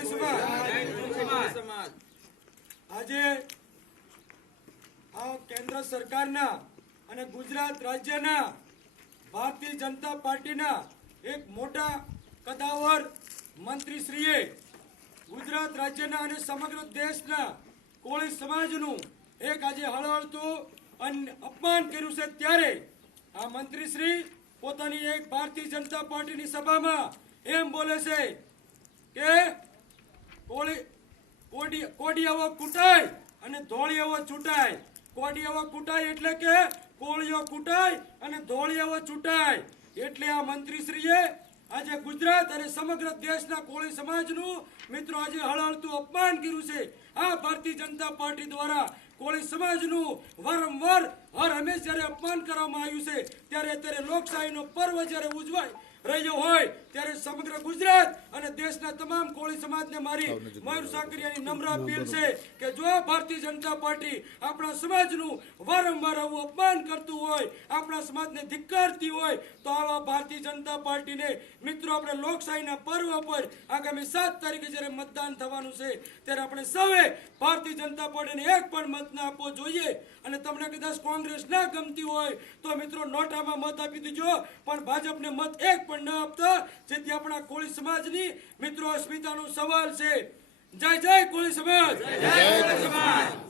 કોળી સમાજ આજે આ કેન્દ્ર સરકારના અને ગુજરાત રાજ્યના ભારતીય જનતા પાર્ટીના એક મોટા કદાવર મંત્રીશ્રીએ ગુજરાત રાજ્યના અને સમગ્ર દેશના કોળી સમાજનું એક આજે હળહળતું અપમાન કર્યું છે। ત્યારે આ મંત્રીશ્રી પોતાની એક ભારતીય જનતા પાર્ટીની સભામાં એમ બોલે છે કે કોડિયાઓ કૂટાય અને ધોળિયાઓ છૂટાય। કોડિયાઓ કૂટાય એટલે કે કોળીઓ કૂટાય અને ધોળિયાઓ છૂટાય। એટલે આ મંત્રીશ્રીએ આજે ગુજરાત અને સમગ્ર દેશના કોળી સમાજનું મિત્રો આજે હળહળતું અપમાન કર્યું છે। આ ભારતીય જનતા પાર્ટી દ્વારા કોળી સમાજનું વારંવાર હર હંમેશ જ્યારે અપમાન કરવામાં આવ્યું છે ત્યારે અત્યારે લોકશાહીનો પર્વ જ્યારે ઉજવાય રહ્યો હોય ત્યારે સમગ્ર ગુજરાત અને દેશના તમામ કોળી સમાજને મારી મયુર સાકરિયાની નમ્ર અપીલ છે કે જો ભારતીય જનતા પાર્ટી આપણા સમાજનું વારંવાર આવું અપમાન કરતું હોય, આપણા સમાજને ધિક્કારતી હોય તો આવા ભારતીય જનતા પાર્ટીને મિત્રો આપણે લોકશાહીના પર્વ પર આગામી 7 તારીખે જ્યારે મતદાન થવાનું છે ત્યારે આપણે સૌએ ભારતીય જનતા પાર્ટીને એક પણ મત ના આપવો જોઈએ। અને તમને કદાચ કોંગ્રેસ ના ગમતી હોય તો મિત્રો નોટામાં મત આપી દેજો, પણ ભાજપને મત એક પણ ન આપતા, જેથી આપણા કોળી સમાજની મિત્રો અસ્મિતાનો સવાલ છે। જય જય કોળી સમાજ, જય જય કોળી સમાજ।